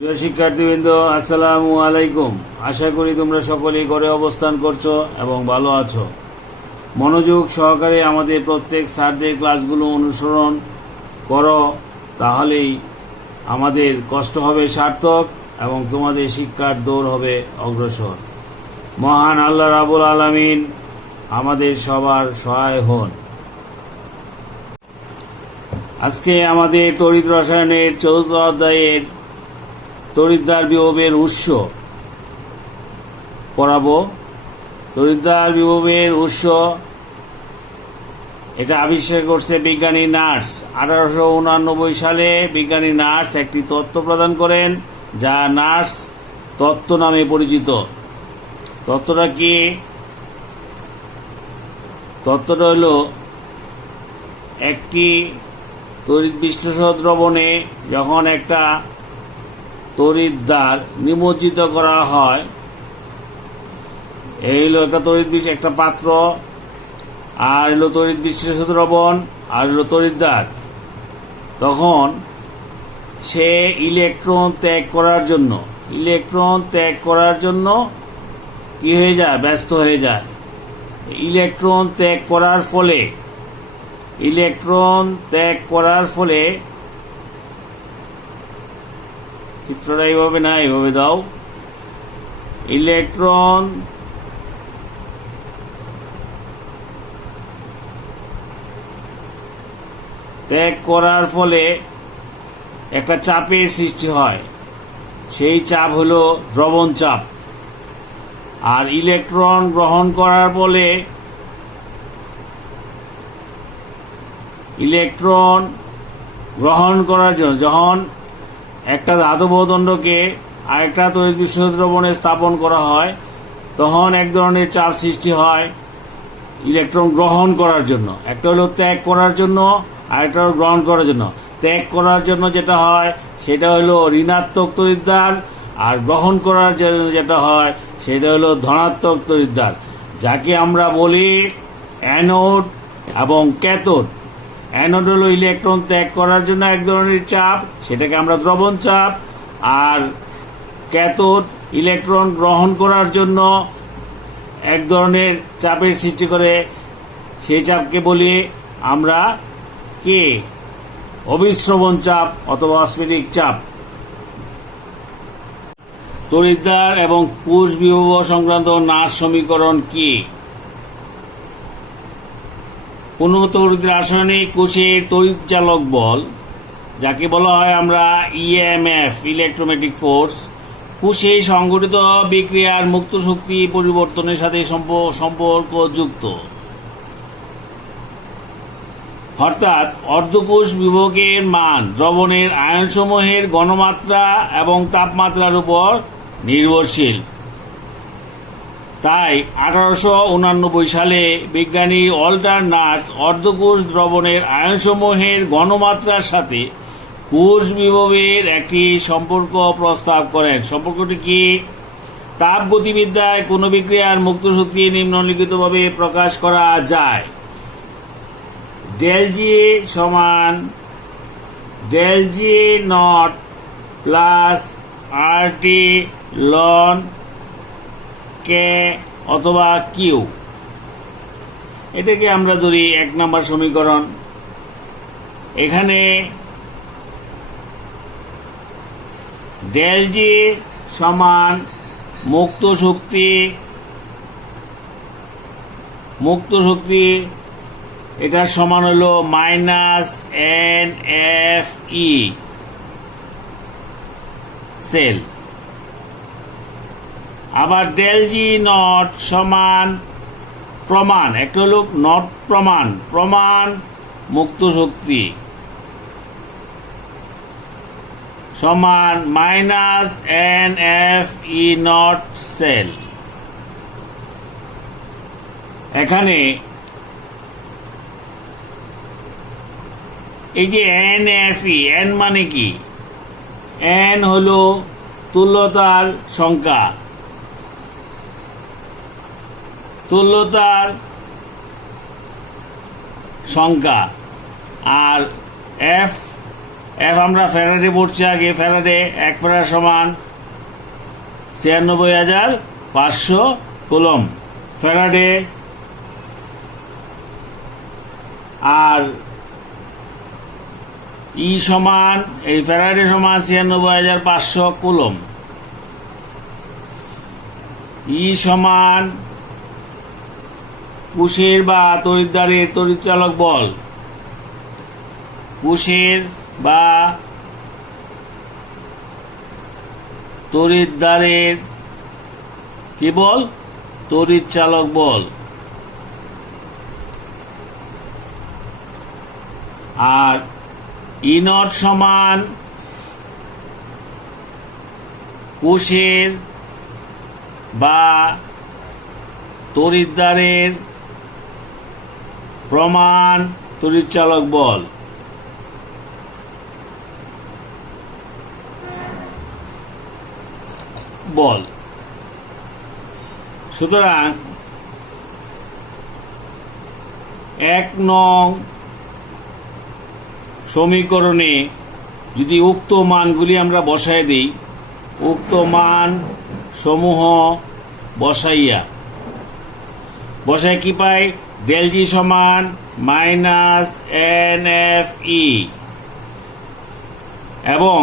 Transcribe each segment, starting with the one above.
প্রিয় শিক্ষার্থীবৃন্দ, আসসালামু আলাইকুম। আশা করি তোমরা সকলেই ঘরে অবস্থান করছো এবং ভালো আছো। মনোযোগ সহকারে আমাদের প্রত্যেক স্যারদের ক্লাসগুলো অনুসরণ করো, তাহলেই আমাদের কষ্ট হবে সার্থক এবং তোমাদের শিক্ষার দৌড় হবে অগ্রসর। মহান আল্লাহ রাব্বুল আলামিন আমাদের সবার সহায় হন। আজকে আমাদের তড়িৎ রসায়নের চতুর্থ অধ্যায়ের তড়িৎদ্বার বিভবের উৎস পড়াবো। তড়িৎদ্বার বিভবের উৎস এটা আবিষ্কার করছে বিজ্ঞানী নার্স। 1889 সালে বিজ্ঞানী নার্স একটি তত্ত্ব প্রদান করেন, যা নার্স তত্ত্ব নামে পরিচিত। তত্ত্বটা কি? তত্ত্বটা হল একটি তড়িৎ বিশ্লেষ্য দ্রবণে যখন একটা তড়িৎদ্বার নিমজ্জিত করা হয়, এই হলো একটা পাত্র, আর হলো তড়িৎ বিশ্লেষ্য দ্রবণ, আর হলো তড়িৎদ্বার। তখন সে ইলেকট্রন ত্যাগ করার জন্য কি হয়ে যায়? ব্যস্ত হয়ে যায়। ইলেকট্রন ত্যাগ করার ফলে চিত্রটা এইভাবে না, এইভাবে দাও। ইলেকট্রন ত্যাগ করার ফলে একটা চাপের সৃষ্টি হয়, সেই চাপ হলো দ্রবণ চাপ। আর ইলেকট্রন গ্রহণ করার ফলে যখন একটা ধাতব দণ্ডকে আরেকটা তড়িৎ বিশ্লেষ্য দ্রবণে স্থাপন করা হয়, তখন এক ধরনের চাপ সৃষ্টি হয় ইলেকট্রন গ্রহণ করার জন্য। একটা হলো ত্যাগ করার জন্য, আরেকটা হলো গ্রহণ করার জন্য। ত্যাগ করার জন্য যেটা হয় সেটা হলো ঋণাত্মক তড়িৎদ্বার, আর গ্রহণ করার জন্য যেটা হয় সেটা হলো ধনাত্মক তড়িৎদ্বার, যাকে আমরা বলি অ্যানোড এবং ক্যাথোড। অ্যানোড হলো ইলেকট্রন ত্যাগ করার জন্য এক ধরনের চাপ, সেটাকে আমরা দ্রবণ চাপ। আর ক্যাথোড ইলেকট্রন গ্রহণ করার জন্য এক ধরনের চাপের সৃষ্টি করে, সেই চাপকে বলি আমরা কি? অভিস্রবণ চাপ অথবা অস্মিরিক চাপ। তড়িৎদ্বার এবং কোষ বিভব সংক্রান্ত নার্স সমীকরণ কি? কোন তড়িৎ রাসায়নিক কোষের তড়িৎচালক বল, যাকে বলা হয় আমরা ইএমএফ, ইলেকট্রোম্যাগনেটিক ফোর্স, কোষে সংঘটিত বিক্রিয়ার মুক্ত শক্তি পরিবর্তনের সাথে সম্পর্কযুক্ত। অর্থাৎ অর্ধকোষ বিভবের মান দ্রবণের আয়নসমূহের ঘনমাত্রা এবং তাপমাত্রার উপর নির্ভরশীল। তাই 1889 সালে বিজ্ঞানী ওয়াল্টার নার্স অর্ধকোষ দ্রবণের আয়নসমূহের ঘনমাত্রার সাথে কোষ বিভবের একটি সম্পর্ক প্রস্তাব করেন। সম্পর্কটি কি? তাপগতিবিদ্যায় কোন বিক্রিয়ার মুক্ত শক্তি নিম্নলিখিতভাবে প্রকাশ করা যায়। del G সমান del G not plus RT ln K অথবা Q। এটাকে আমরা ধরি 1 নম্বর সমীকরণ। এখানে del G সমান মুক্ত শক্তি, এটার সমান হলো -NFE সেল। আবার del G নট সমান প্রমাণ, একটা হলো নট প্রমাণ মুক্ত শক্তি সমান -NFE নট সেল। এখানে এই যে NFE, N মানে কি? N হলো তুল্যতার সংখ্যা, আর F এফ আমরা ফ্যারাডে পড়ছি আগে। ফ্যারাডে 1 ফ্যারাড সমান 96,500 কুলম ফ্যারাডে। আর ই সমান এই ফ্যারাডে সমান 96,500 কুলম। ই সমান পুশের বা তড়িৎদ্বারের তড়িৎচালক বল। পুশের বা তড়িৎদ্বারের কি বল? তড়িৎচালক বল। আর ই নট সমান কোষের বা তড়িৎদ্বারের প্রমাণ তড়িৎচালক বল। সুতরাং 1 নং সমীকরণে যদি উক্ত মানগুলি আমরা বসায় দিই, উক্ত মান সমূহ বসায় কি পাই? ডেল জি সমান -NFE এবং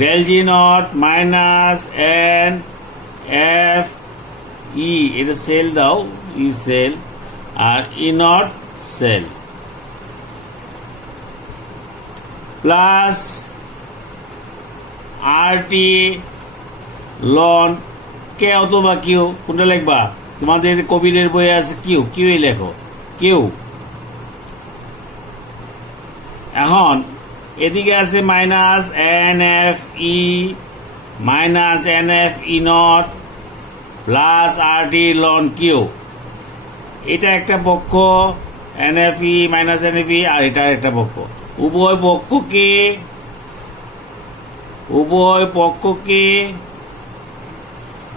ডেল জি নট -NFE, এটা সেল দাও, ই সেল, আর E not cell, plus RT লন কে অথবা কিউ, কোনটা লিখবা? তোমাদের কবিরের বইয়ে আছে কিউ লেখো, কিউ। এখন এদিকে আছে -NFE naught plus RT ln Q. এটা একটা পক্ষ NFE -NFE, আর এটা একটা পক্ষ। উভয় পক্ষকে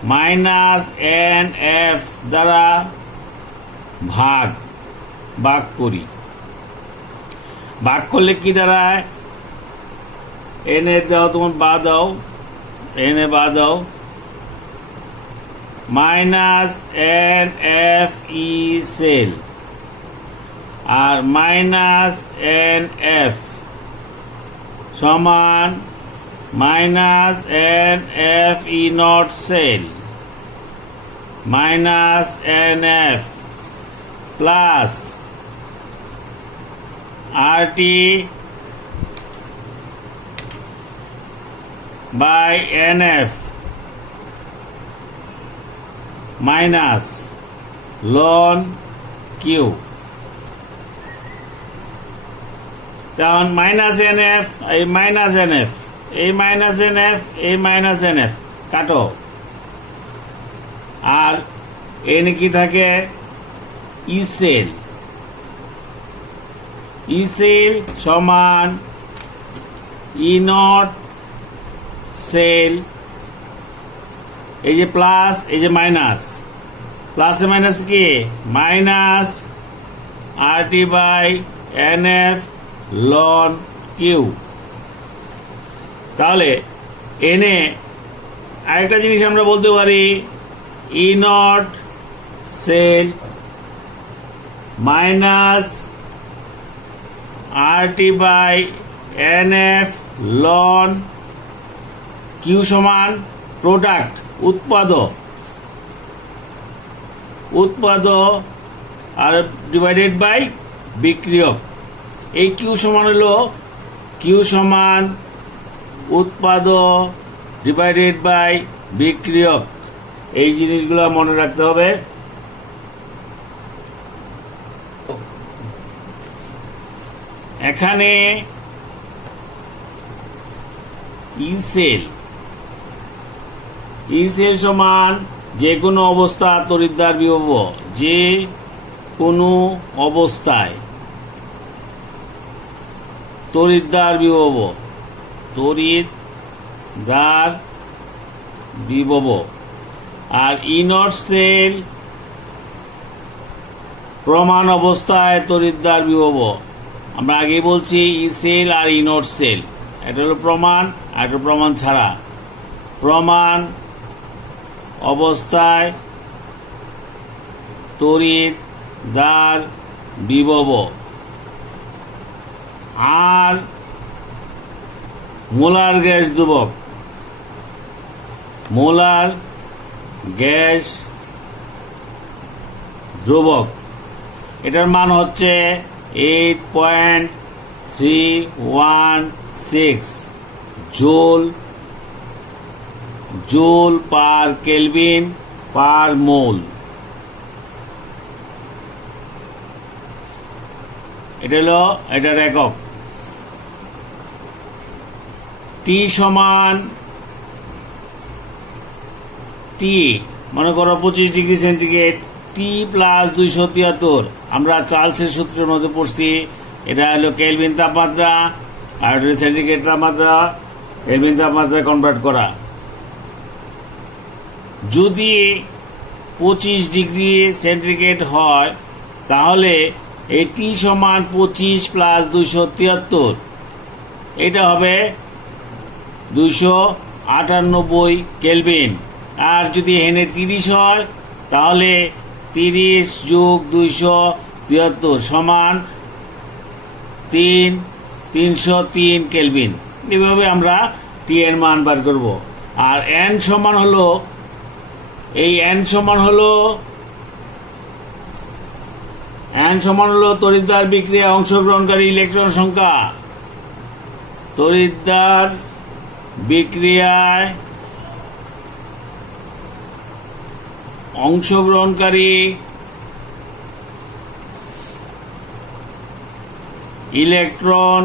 -NF দ্বারা ভাগ করি। ভাগ করলে কি দাঁড়ায়? এনে দাও, তোমার বা দাও, এনে বা দাও, -NFE সেল আর -NF সমান -NFE naught cell -NF plus RT by NF minus ln Q. তখন -NF, এই -NF, এই -NF, এই -NF কাটো। আর এনে কি থাকে? ই সেল সমান ই নট সেল। এই যে প্লাস, এই যে মাইনাস, প্লাসে মাইনাস কি? মাইনাস RT বাই NF লন কিউ। তাহলে এনে আরেকটা জিনিস আমরা বলতে পারি, E not cell minus RT by NF লন কিউ সমান প্রোডাক্ট, উৎপাদ আর ডিভাইডেড বাই বিক্রিয়ক। এই কিউ সমান হলো উৎপাদ ডিভাইডেড বাই বিক্রিয়ক। এই জিনিসগুলো মনে রাখতে হবে। এখানে ই সেল সমান যে কোনো অবস্থা তড়িৎদ্বার বিভব, যে কোনো অবস্থায় তড়িৎদ্বার বিভব। আর ই নট সেল প্রমাণ অবস্থায় তড়িৎদ্বার বিভব। আমরা আগে বলছি ই সেল আর ই নট সেল। এটা হলো প্রমাণ আর একটা প্রমাণ ছাড়া। প্রমাণ অবস্থায় তড়িৎ দ্বার বিভব আর মোলার গ্যাস ধ্রুবক। মোলার গ্যাস ধ্রুবক এটার মান হচ্ছে 8.316 joule joule per kelvin per mole. এটা হলো এটার একক। টি সমান টি মনে করো 25 ডিগ্রি সেন্টিগ্রেড, টি প্লাস 273 আমরা চার্লসের সূত্রের মধ্যে পড়ছি। এটা হলো কেলভিন তাপমাত্রা আর সেন্টিগ্রেড তাপমাত্রা কেলভিন তাপমাত্রা কনভার্ট করা। যদি 25 ডিগ্রি সেন্টিগ্রেড হয় তাহলে এই টি সমান 25 প্লাস 273 এটা হবে 298 কেলভিন। আর যদি এখানে 30 হয় তাহলে 30 যোগ 273 সমান 303 কেলভিন। এভাবে আমরা টি এর মান বার করব। আর এন সমান হলো তড়িৎদ্বার বিক্রিয়া অংশগ্রহণকারী ইলেকট্রন সংখ্যা। তড়িৎদ্বার বিক্রিয়ায় অংশগ্রহণকারী ইলেকট্রন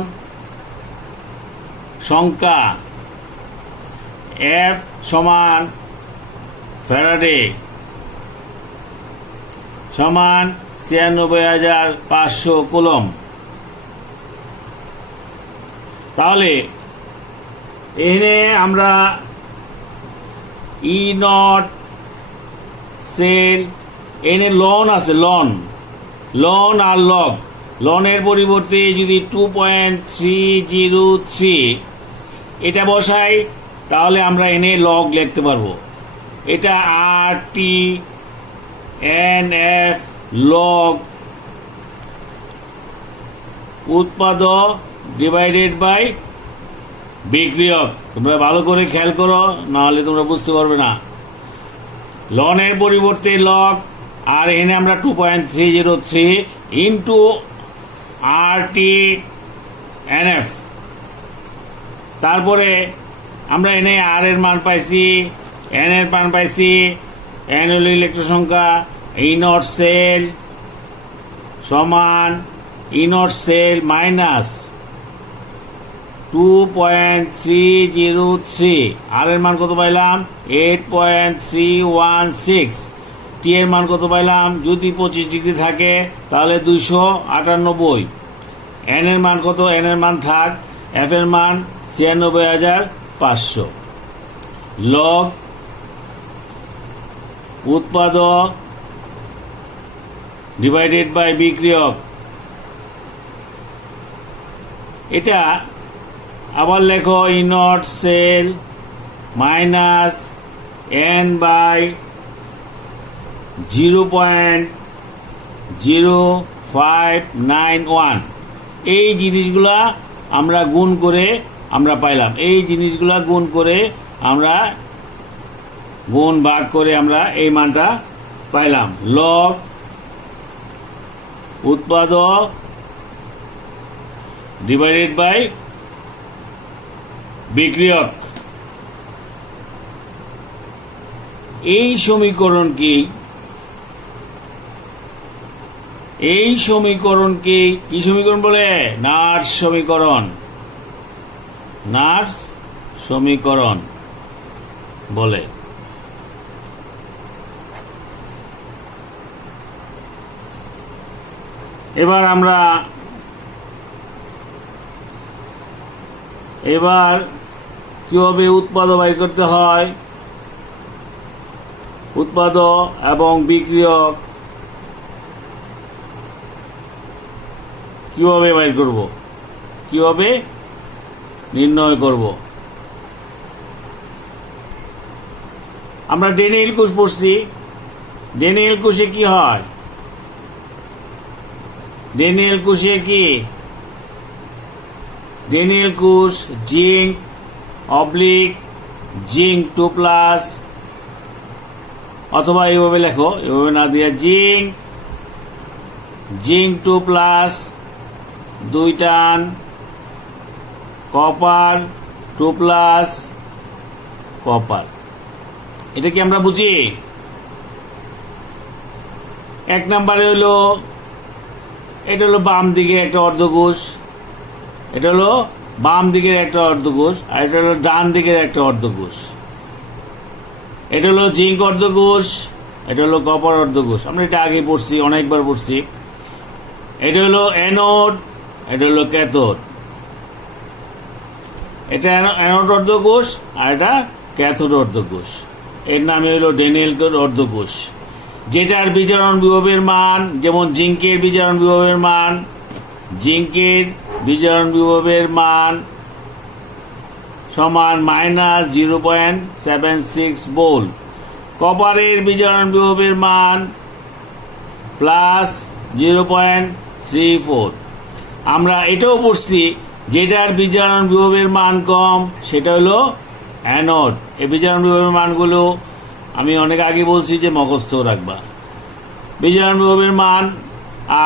সংখ্যা এফ সমান ফ্যারাডে সমান 96,500 কুলম। তাহলে এখানে আমরা ই নট সেল এনে লন আছে, লন আর লগ। লনের পরিবর্তে যদি 2.303 এটা বসাই তাহলে আমরা এনে লগ লিখতে পারবো। এটা আর টি এন এফ লগ উৎপাদক ডিভাইডেড বাই বিক্রিয়ক। তোমরা ভালো করে খেয়াল করো, নাহলে তোমরা বুঝতে পারবে না। লনের পরিবর্তে লগ আর এখানে আমরা 2.303 ইন্টু আর টি এন এফ। তারপরে আমরা এনে আর এর মান পাইছি, এন এর মান পাইছি। এন হল ইলেকট্রন সংখ্যা, ই নট সেল সমান ই নট সেল মাইনাস 2.303। আর এর মান কত পাইলাম 8.316। টি এর মান কত পাইলাম, যদি 25 ডিগ্রি থাকে তাহলে 298। এন এর মান কত, এন এর মান থাক, এফ এর মান 96,500 লগ উৎপাদক ডিভাইডেড বাই বিক্রিয়ক। এটা আবার লেখো E not cell minus n by 0.0591। এই জিনিসগুলা আমরা গুণ করে আমরা পাইলাম। এই জিনিসগুলা গুণ করে আমরা গুণ ভাগ করে আমরা এই মানটা পাইলাম। লগ উৎপাদক ডিভাইডেড বাই বিক্রিয়ক। এই সমীকরণ কি সমীকরণ বলে? নার্স সমীকরণ বলে। এবার কিভাবে উৎপাদক বাইর করতে হয়, উৎপাদক এবং বিক্রিয়ক কিভাবে বাইর করব, কিভাবে নির্ণয় করব। আমরা ডেনিয়েল কোষ পড়ছি। ডেনিয়েল কোষে কি হয়? ডেনিয়েল কোষে কি? ডেনিয়েল কোষ জিঙ্ক অবলিক জিঙ্ক 2+, অথবা এইভাবে লেখো, এভাবে না দিয়ে জিঙ্ক 2+, 2 টান, কপার 2+, কপার। এটা কি আমরা বুঝি? এক নম্বরে হলো, এটা হলো বাম দিকে একটা অর্ধকোষ, এটা হলো বাম দিকের একটা অর্ধকোষ, আর এটা হলো ডান দিকের একটা অর্ধকোষ। এটা হলো জিঙ্ক অর্ধকোষ, এটা হলো কপার অর্ধকোষ। আমরা এটা আগে পড়ছি, অনেকবার পড়ছি। এটা হলো অ্যানোড, এটা হলো ক্যাথোড। এটা অ্যানোড অর্ধকোষ আর এটা ক্যাথোড অর্ধকোষ। এর নামে হলো ডেনিয়েল অর্ধকোষ। যেটার বিজারণ বিভবের মান, যেমন জিঙ্কের বিজারণ বিভবের মান, জিঙ্কের বিজারণ বিভবের মান সমান -0.76 ভোল্ট। কপারের বিজারণ বিভবের মান +0.34। আমরা এটাও পড়ছি, যেটার বিজারণ বিভবের মান কম সেটা হলো অ্যানোড। এই বিজারণ বিভবের মানগুলো আমি অনেক আগে বলছি যে মুখস্থ রাখবা। বিজারণ বিভবের মান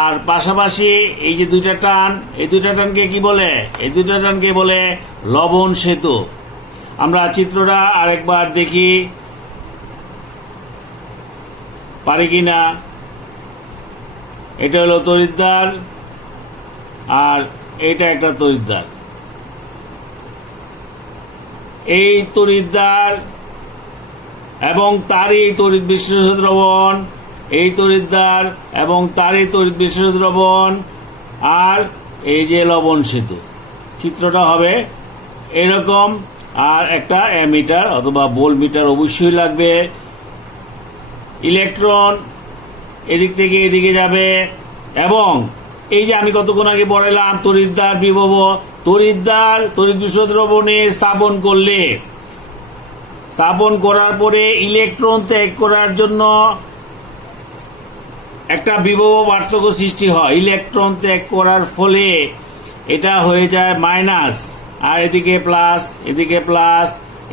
আর পাশাপাশি এই যে দুইটা টান, এই দুইটা টানকে কি বলে? এই দুইটা টানকে বলে লবণ সেতু। আমরা চিত্রটা আরেকবার দেখি পারি কিনা। এটা হলো তড়িৎদ্বার আর এটা একটা তড়িৎদ্বার। এই তড়িৎদ্বার এবং তারই তড়িৎ বিশ্লেষণ দ্রবণ, এই তড়িৎদ্বার এবং তারই তড়িৎ বিশ্লেষণ দ্রবণ, আর এই যে লবণ সেতু। চিত্রটা হবে এরকম। আর একটা অ্যামিটার অথবা ভোল্টমিটার অবশ্যই লাগবে। ইলেকট্রন এদিক থেকে এদিকে যাবে, এবং এই যে আমি কতক্ষণ আগে পড়ালাম তড়িৎদ্বার বিভব, তড়িৎদ্বার তড়িৎ বিশ্লেষণ দ্রবণে স্থাপন করলে, স্থাপন করার পরে ইলেকট্রন ত্যাগ করার জন্য একটা বিভব পার্থক্য সৃষ্টি হয়। ইলেকট্রন ত্যাগ করার ফলে এটা হয়ে যায় মাইনাস, আর এদিকে প্লাস, এদিকে প্লাস,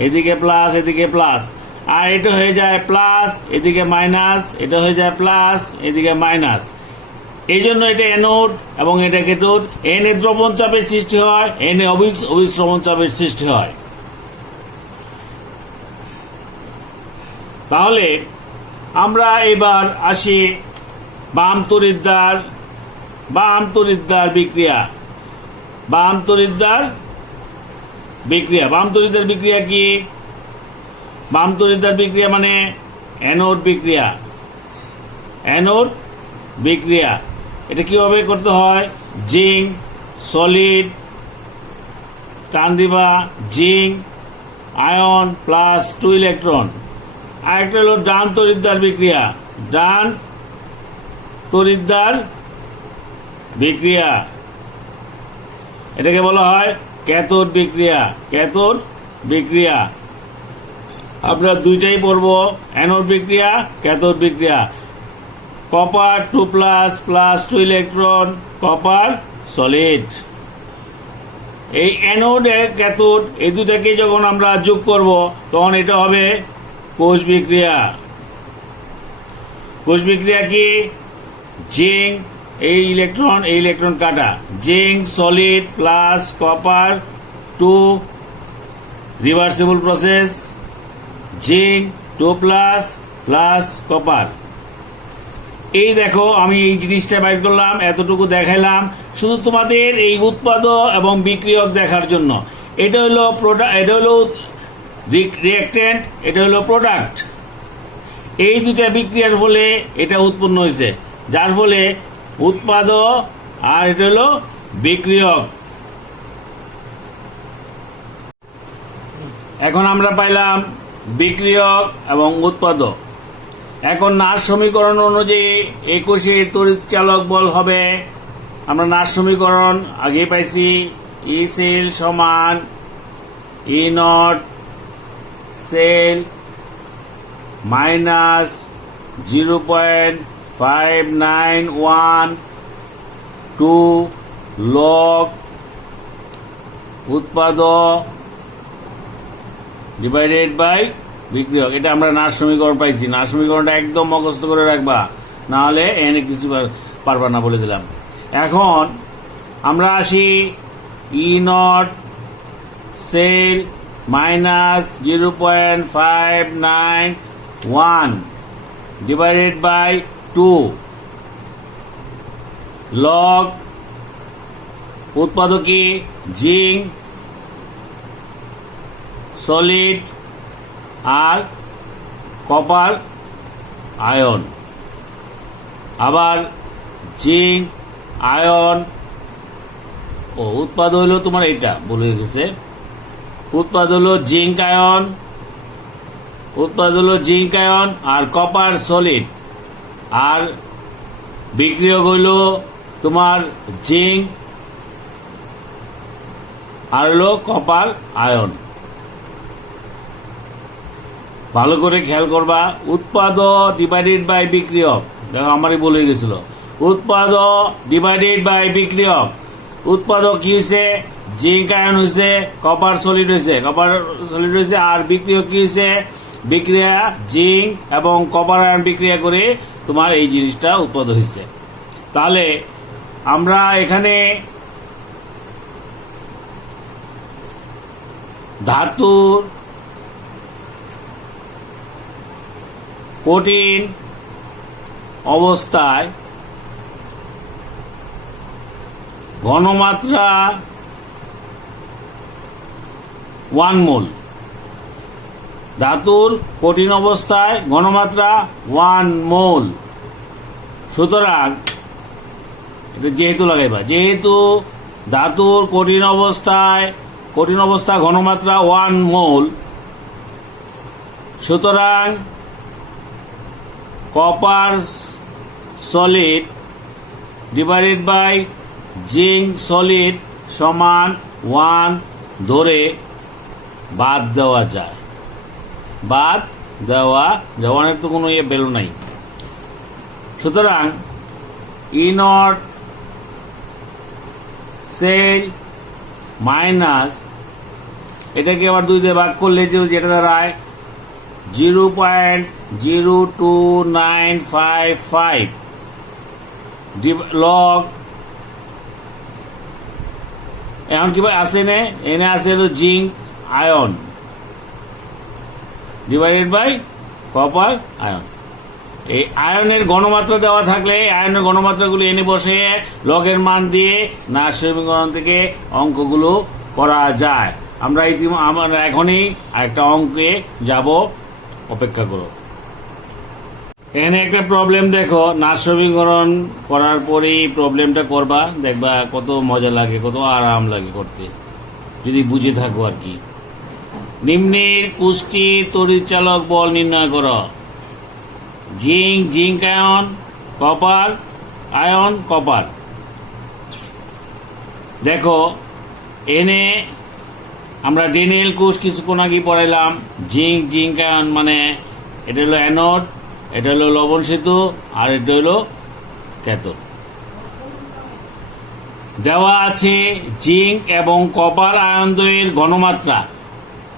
এদিকে প্লাস, এদিকে প্লাস, আর এটা হয়ে যায় প্লাস, এদিকে মাইনাস, এটা হয়ে যায় প্লাস, এদিকে মাইনাস। এই জন্য এটা অ্যানোড এবং এটা ক্যাথোড। এন এ দ্রবণ চাপের সৃষ্টি হয়, এন এ অভিস্রবণ চাপের সৃষ্টি হয়। তাহলে আমরা এবার আসি বাম তড়িৎদ্বার, বাম তড়িৎদ্বার বিক্রিয়া। বাম তড়িৎদ্বার বিক্রিয়া, বাম তড়িৎদ্বার বিক্রিয়া কি? বাম তড়িৎদ্বার বিক্রিয়া মানে অ্যানোড বিক্রিয়া। অ্যানোড বিক্রিয়া এটা কিভাবে করতে হয়? জিঙ্ক সলিড টান দিবা, জিঙ্ক আয়ন +2 ইলেকট্রন। আর একটা হলো ডান তড়িৎদ্বার বিক্রিয়া, ডান তড়িৎদ্বার বিক্রিয়া। এটাকে বলা হয় ক্যাথোড বিক্রিয়া। ক্যাথোড বিক্রিয়া আমরা দুইটাই পড়বো, অ্যানোড বিক্রিয়া, ক্যাথোড বিক্রিয়া। Copper 2+ +2 electron, copper solid. এই অ্যানোড ক্যাথোড এই দুটাকে যখন আমরা যোগ করব তখন এটা হবে কোষ বিক্রিয়া। কোষ বিক্রিয়া কি? জিঙ্ক এই ইলেকট্রন কাটা, zinc solid plus copper 2 reversible process, zinc 2+ plus copper. এই দেখো আমি এই জিনিসটা বাইর করলাম, এতটুকু দেখাইলাম শুধু তোমাদের এই উৎপাদক এবং বিক্রিয়ক দেখার জন্য। এটা হলো প্রোডাক্ট, এটা হলো রিঅ্যাক্ট্যান্ট, এটা হলো প্রোডাক্ট। এই দুটা বিক্রিয়ার ফলে এটা উৎপন্ন হয়েছে, যার ফলে উৎপাদক আর এটা হলো বিক্রিয়ক। এখন আমরা পাইলাম বিক্রিয়ক এবং উৎপাদক। এখন নাস সমীকরণ অনুযায়ী এই কোষের তড়িৎ চালক বল হবে, আমরা নাস সমীকরণ আগে পাইছি, ই সেল সমান E not cell minus 0.591 log উৎপাদক ডিভাইডেড বাই বিক্রিয়ক। এটা আমরা নার সমীকরণ পাইছি। নার সমীকরণটা একদম মুখস্থ করে রাখবা, না হলে এনে কিছু পারবা না বলে দিলাম। এখন আমরা আসি E not cell minus 0.591 divided by 2 log উৎপাদকী জিঙ্ক সলিড আর কপার আয়ন। আবার জিঙ্ক আয়ন উৎপাদ হইল তোমার এইটা বলে গেছে, উৎপাদ হলো জিঙ্ক আয়ন, আর কপার সলিড, আর বিক্রিয়ক হইল তোমার জিঙ্ক আর হলো কপার আয়ন। ভালো করে খেয়াল করবা, উৎপাদ ডিভাইডেড বাই বিক্রিয়ক। দেখো আমারই বলে গেছিল, উৎপাদ ডিভাইডেড বাই বিক্রিয়ক। উৎপাদক কি হয়েছে? জিঙ্ক আয়ন হয়েছে, কপার সলিড হয়েছে, আর বিক্রিয়ক কি হয়েছে? বিক্রিয়া জিঙ্ক এবং কপার আয়ন বিক্রিয়া করে তোমার এই জিনিসটা উৎপাদন হয়েছে। তাহলে আমরা এখানে ধাতুর কঠিন অবস্থায় ঘনমাত্রা 1 মোল, ধাতুর কঠিন অবস্থায় ঘনমাত্রা 1 মোল। সুতরাং এটা যেহেতু লাগাইবা, যেহেতু ধাতুর কঠিন অবস্থা ঘনমাত্রা 1 মোল, সুতরাং copper solid divided by zinc solid সমান 1 ধরে বাদ দেওয়া যায়। জওয়ানের তো কোনো বেলু নাই। সুতরাং ই নট সেল মাইনাস, এটাকে আবার 2 দিয়ে ভাগ করলে যেটা দাঁড়ায় 0.02955 লগ, এখন কি আছে এনে আছে zinc ion divided by copper ion. এই আয়নের ঘনমাত্রা দেওয়া থাকলে আয়নের ঘনমাত্রাগুলো এনে বসে লগের মান দিয়ে নার সমীকরণ থেকে অঙ্কগুলো করা যায়। আমরা এখনই আরেকটা অঙ্কে যাব, অপেক্ষা করো। এখানে একটা প্রবলেম দেখো, নার সমীকরণ করার পরেই প্রবলেমটা করবা, দেখবা কত মজা লাগে, কত আরাম লাগে করতে, যদি বুঝে থাকো আর কি। নিম্নের পুষ্টি তড়িৎচালক বল নির্ণয় করো। Zinc ion, copper. দেখো এনে আমরা ডেনিয়েল কোষ কিছুক্ষণ আগে পড়াইলাম। জিঙ্ক আয়ন মানে এটা হলো অ্যানোড, এটা হলো লবণ সেতু, আর এটা হলো ক্যাথোড। দেওয়া আছে জিঙ্ক এবং কপার আয়ন দ্বয়ের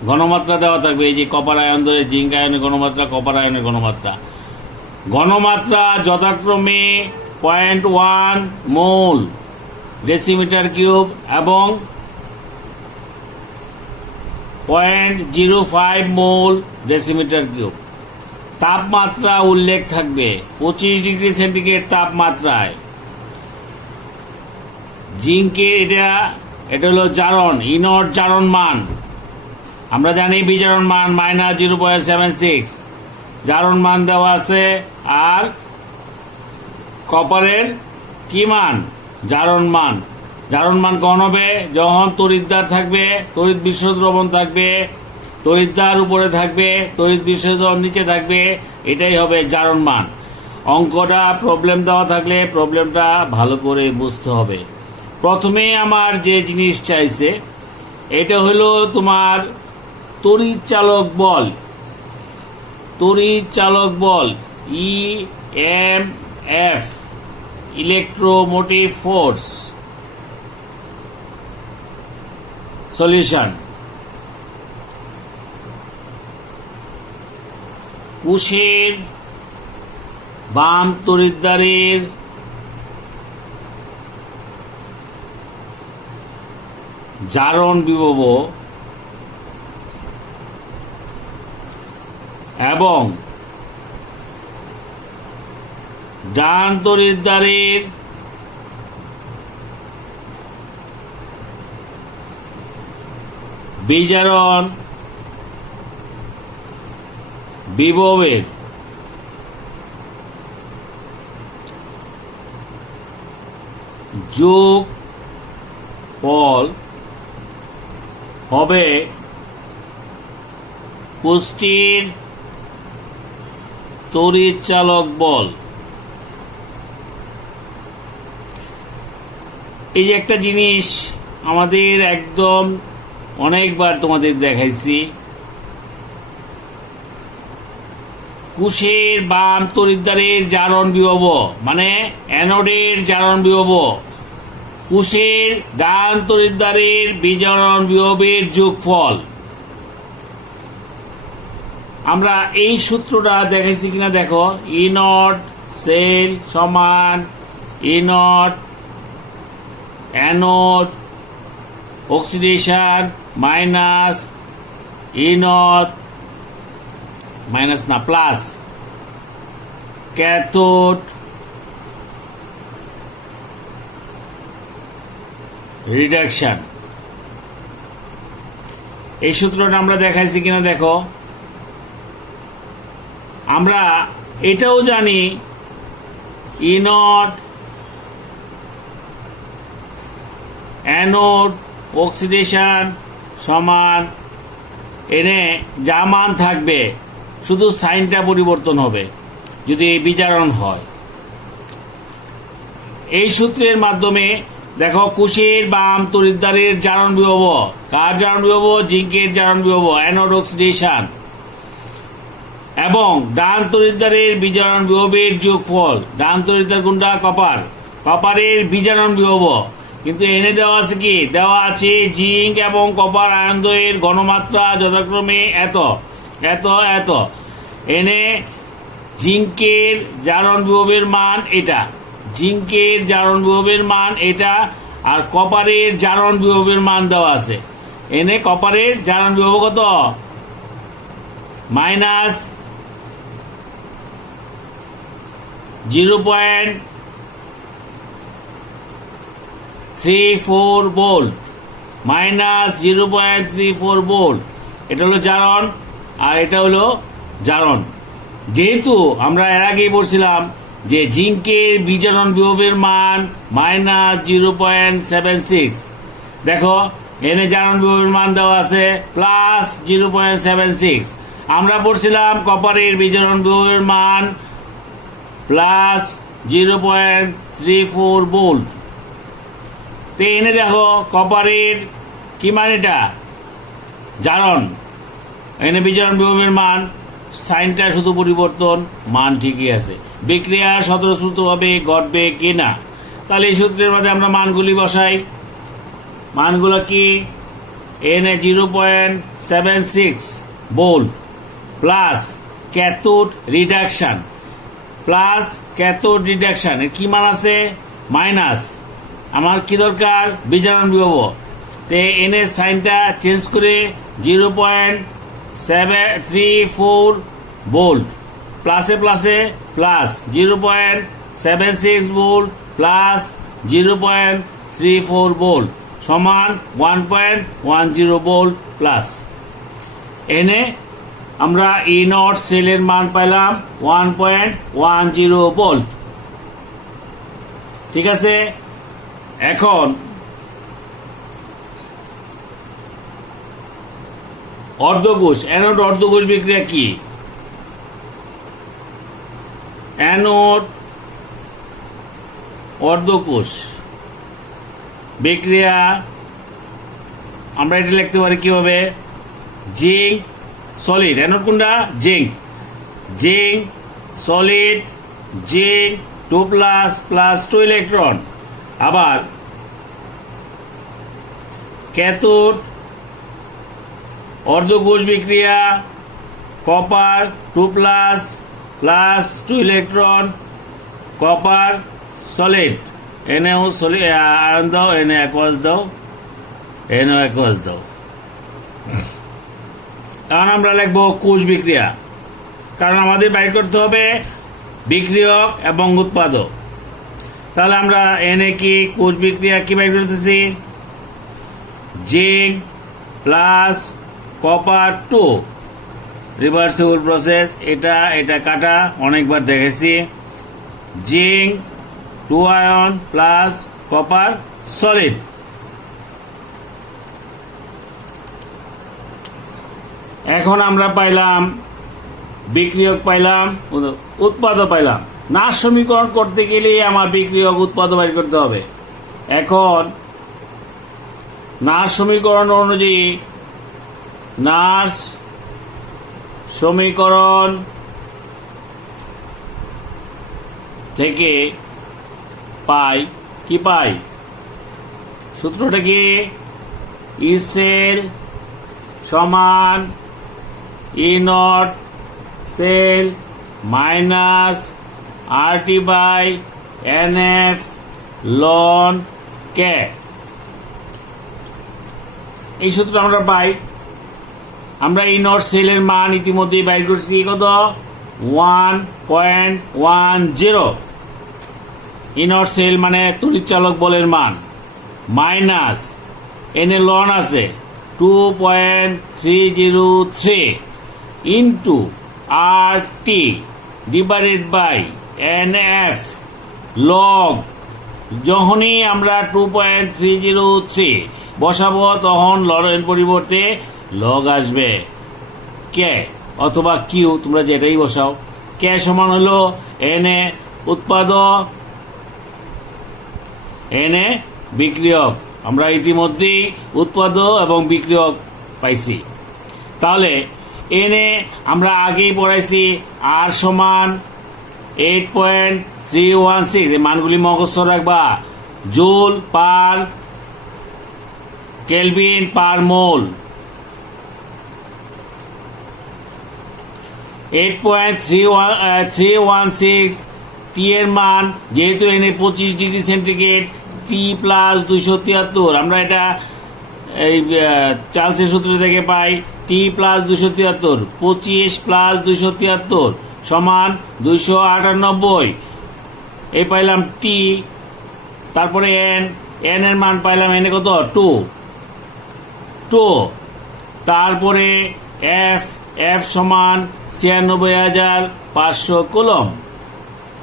ঘনমাত্রা দেওয়া থাকবে। এই যে কপার আয়ন দ্বয়ের জিঙ্ক আয়নের ঘনমাত্রা, কপার আয়নের ঘনমাত্রা যথাক্রমে 0.1 মোল ডেসিমিটার কিউব এবং 0.05 মোল ডেসিমিটার কিউব। তাপমাত্রা উল্লেখ থাকবে 25 ডিগ্রি সেন্টিগ্রেড তাপমাত্রায়। জিঙ্কের এটা হলো জারণ, ইনট জারণ মান আমরা জানি, বিজারণ মান -0.76 জারণ মান দেওয়া আছে। আর কপারের কি মান? জারণ মান কখন হবে? যখন তড়িৎদ্বার থাকবে, তড়িৎ বিশুদ্ধ দ্রবণ থাকবে, তড়িৎদ্বার উপরে থাকবে, তড়িৎ বিশুদ্ধ নিচে থাকবে, এটাই হবে জারণ মান। অঙ্কটা প্রবলেম দেওয়া থাকলে প্রবলেমটা ভালো করে বুঝতে হবে। প্রথমে আমার যে জিনিস চাইছে এটা হলো তোমার তড়িৎ চালক বল, তড়িৎ চালক বল EMF, ইলেকট্রোমোটিভ ফোর্স। সলিউশন: কোষের বাম তড়িৎদ্বারের জারণ বিভব এবং ডান তড়িৎদ্বারের বিজারণ বিভবের যোগফল হবে কোষটির তড়িৎ চালক বল। এই যে একটা জিনিস আমাদের একদম অনেকবার তোমাদের দেখাইছি, কোষের বাম তড়িৎদ্বারের জারণ বিভব মানে অ্যানোডের জারণ বিভব, কোষের ডান তড়িৎদ্বারের বিজারণ বিভবের যোগফল। আমরা এই সূত্রটা দেখাইছি কিনা দেখো, E নট সেল সমান E not anode oxidation minus E not minus না প্লাস ক্যাথোড রিডাকশন। এই সূত্রটা আমরা দেখাইছি কিনা দেখো। আমরা এটাও জানি E নট অ্যানোড অক্সিডেশন সমান এনে যা মান থাকবে, শুধু সাইনটা পরিবর্তন হবে যদি বিজারণ হয়। এই সূত্রের মাধ্যমে দেখো কোষের বাম তড়িৎদ্বারের জারণ বিভব, কার জারণ বিভব? জিঙ্কের জারণ বিভব, অ্যানোড অক্সিডেশন, এবং ডান তড়িৎদ্বারের বিজারণ বিভবের যোগফল। ডান তড়িৎদ্বার কোনটা? কপার, কপারের বিজারণ বিভব। কিন্তু এনে দেওয়া আছে কি? দেওয়া আছে জিঙ্ক এবং কপার আয়নদ্বয়ের ঘনমাত্রা যথাক্রমে এত এত এত। এনে জিঙ্কের জারণ বিভবের মান এটা, জিঙ্কের জারণ বিভবের মান এটা, আর কপারের জারণ বিভবের মান দেওয়া আছে। এনে কপারের জারণ বিভব কত? Minus 0.34 volt, minus 0.34 volt. এটা হলো জারণ আর এটা হলো জারণ। যেহেতু আমরা এর আগেই বলছিলাম যে জিঙ্কের বিজারণ বিভবের মান মাইনাস 0.76, দেখো এনে জারণ বিভবের মান দেওয়া আছে প্লাস 0.76। আমরা পড়ছিলাম কপারের বিজারণ বিভবের মান প্লাস 0.34 ভোল্ট। তো এনে দেখো কপারের কি মান? এটা জারণ, এনে বিজারণ বিভবের মান, সাইনটা শুধু পরিবর্তন, মান ঠিকই আছে। বিক্রিয়া স্বতঃস্ফূর্তভাবে ঘটবে কিনা? তাহলে এই সূত্রের মধ্যে আমরা মানগুলি বসাই। মানগুলো কি? এনে 0.76 volt plus cathode reduction, plus cathode reduction এর কি মান আছে? মাইনাস। আমার কি দরকার? বিজারণ বিভব। তে এনে সাইনটা চেঞ্জ করে 0.734 ভোল্ট, প্লাসে প্লাসে প্লাস 0.76 ভোল্ট প্লাস 0.34 ভোল্ট সমান 1.10 ভোল্ট প্লাস। এনে আমরা E নট সেলের মান পাইলাম 1.10 ভোল্ট। ঠিক আছে, এখন অর্ধকোষ, অ্যানোড অর্ধকোষ বিক্রিয়া কি? অ্যানোড অর্ধকোষ বিক্রিয়া আমরা এটা লিখতে পারি কিভাবে, জিঙ্ক সলিড, অ্যানোড কোনটা, zinc, zinc solid, zinc 2+ plus 2 electron. আবার ক্যাথোড অর্ধকোষ বিক্রিয়া, copper 2+ plus 2 electron, copper solid, NAO solid iron দাও, এনএ অ্যাকোয়াস দাও, এনও অ্যাকোয়াস দাও। এখন আমরা লিখবো কোষ বিক্রিয়া, কারণ আমাদের বাইর করতে হবে বিক্রিয়ক এবং উৎপাদক। তাহলে আমরা এনে কি কোষ বিক্রিয়া কি বাইর করতেছি, zinc plus copper 2, reversible process, এটা কাটা অনেকবার দেখেছি, zinc 2 ion plus copper solid. এখন আমরা পাইলাম বিক্রিয়ক, পাইলাম উৎপাদক, পাইলাম। নাশ সমীকরণ করতে গেলে আমার বিক্রিয়ক উৎপাদক বাইর করতে হবে। এখন নাশ সমীকরণ অনুযায়ী নাশ সমীকরণ থেকে পাই কি পাই, সূত্রটা কি, ই সেল সমান E not cell minus RT by NF লন কে। এই সূত্র আমরা পাই। আমরা ই নট সেলের মান ইতিমধ্যেই বাইর করছি কত, 1.10। ই নট সেল মানে তড়িৎচালক বলের মান, মাইনাস এনে লন আছে 2.303 into RT divided by NF log. যখনই আমরা 2.303 বসাবো তখন লরের পরিবর্তে লগ আসবে, কে অথবা কিউ, তোমরা যেটাই বসাও। কে সমান হলো এনে উৎপাদক, এনে বিক্রিয়ক। আমরা ইতিমধ্যেই উৎপাদক এবং বিক্রিয়ক পাইছি। তাহলে এনে আমরা আগেই পড়াইছি আর সমান 8.316, এই মানগুলি মুখস্থ রাখবা, জুল পার কেলভিন পার মোল। 8.316 টি এর মান, যেহেতু এনে 25 ডিগ্রি সেন্টিগ্রেড, টি প্লাস 273, আমরা এটা এই চার্লসের সূত্র থেকে পাই, টি প্লাস 273, 25 প্লাস 273 সমান 298। এই পাইলাম টি, তারপরে এন, এন এর মান পাইলাম এনে কত, 2, তারপরে এফ, এফ সমান 96,500 কুলম।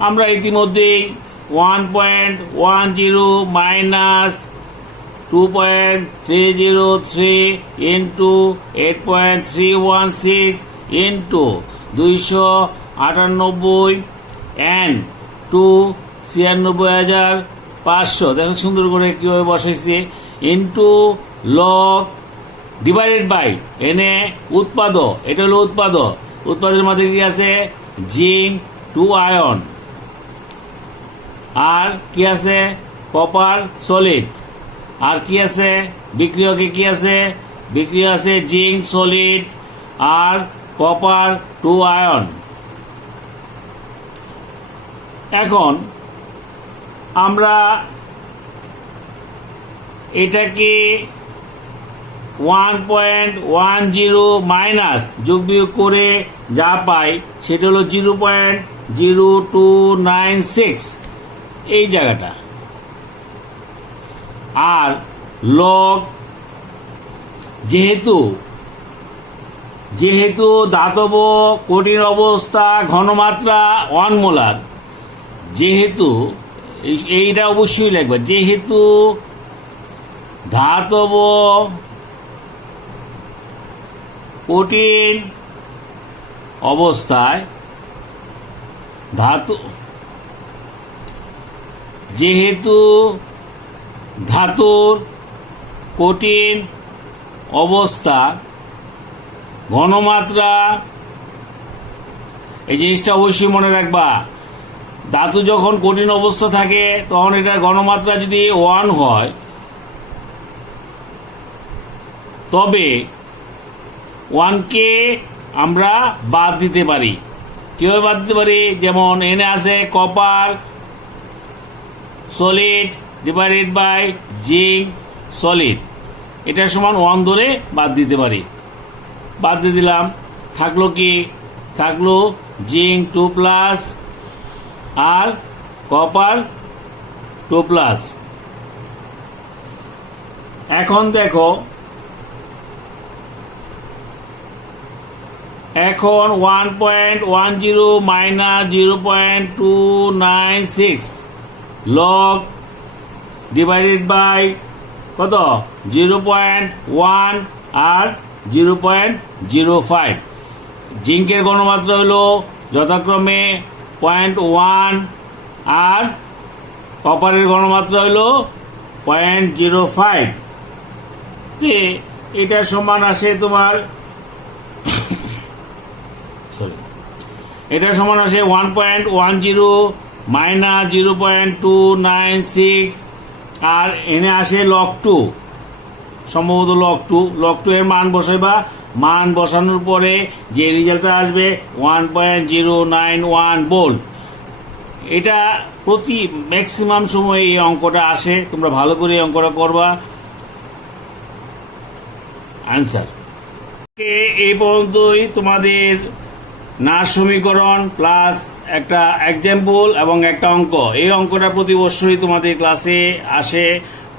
আমরা ইতিমধ্যেই 1.10 মাইনাস 2.303 ইন্টু 8.316 ইন্টু 298 এন 96,500, দেখো সুন্দর করে কিভাবে বসাইছি, ইন্টু লগ ডিভাইডেড বাই এনে উৎপাদক, এটা হলো উৎপাদক। উৎপাদকের মধ্যে কি আছে, জিঙ্ক 2 আয়ন, আর কি আছে কপার সলিড, আর কি আছে বিক্রিয়কে, কি আছে বিক্রিয়া আছে জিঙ্ক সলিড আর কপার 2 আয়ন। এখন আমরা এটাকে 1.10 মাইনাস যোগ বিয়োগ করে যা পাই সেটা হলো 0.0296, এই জায়গাটা। আর লগ, যেহেতু ধাতব কঠিন অবস্থা ঘনমাত্রা 1 মোলার, যেহেতু এইটা অবশ্যই লাগবে, যেহেতু ধাতব কঠিন অবস্থায় যেহেতু ধাতুর কঠিন অবস্থা ঘনমাত্রা, এই জিনিসটা অবশ্যই মনে রাখবা। ধাতু যখন কঠিন অবস্থা থাকে তখন এটার ঘনমাত্রা যদি 1 হয়, তবে 1কে আমরা বাদ দিতে পারি। কিভাবে বাদ দিতে পারি? যেমন এনে আছে copper solid divided by zinc solid, এটা সমান 1 ধরে বাদ দিতে পারি। বাদ দিয়ে দিলাম, থাকলো কি? থাকলো জিঙ্ক 2+ আর কপার 2+। এখন দেখো, এখন 1.10 মাইনাস 0.296 লগ ডিভাইডেড বাই কত? 0.1 আর 0.05। জিঙ্কের ঘনমাত্রা হলো যথাক্রমে 0.1 আর কপারের ঘনমাত্রা হলো 0.05। এটা সমান আসে তোমার এটা সমান আসে 1.10 মাইনাস 0.296 আর এনে আসে লগ 2, সম্ভবত লগ 2 এর মান বসাইবা। মান বসানোর পরে যে রেজাল্টটা আসবে 1.091 ভোল্ট। এটা প্রতি ম্যাক্সিমাম সময় এই অঙ্কটা আসে, তোমরা ভালো করে এই অঙ্কটা করবা। আনসার এই পর্যন্তই তোমাদের নার সমীকরণ প্লাস একটা এক্সাম্পল এবং একটা অঙ্ক। এই অঙ্কটা প্রতি বছরই তোমাদের ক্লাসে আসে,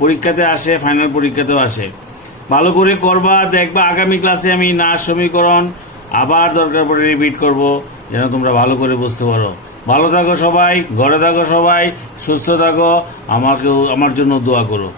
পরীক্ষাতে আসে, ফাইনাল পরীক্ষাতেও আসে। ভালো করে করবা, দেখবা আগামী ক্লাসে আমি নার সমীকরণ আবার দরকার পড়ে রিপিট করব, যেন তোমরা ভালো করে বুঝতে পারো। ভালো থাকো সবাই, ঘরে থাকো সবাই, সুস্থ থাকো, আমার জন্য দোয়া করো।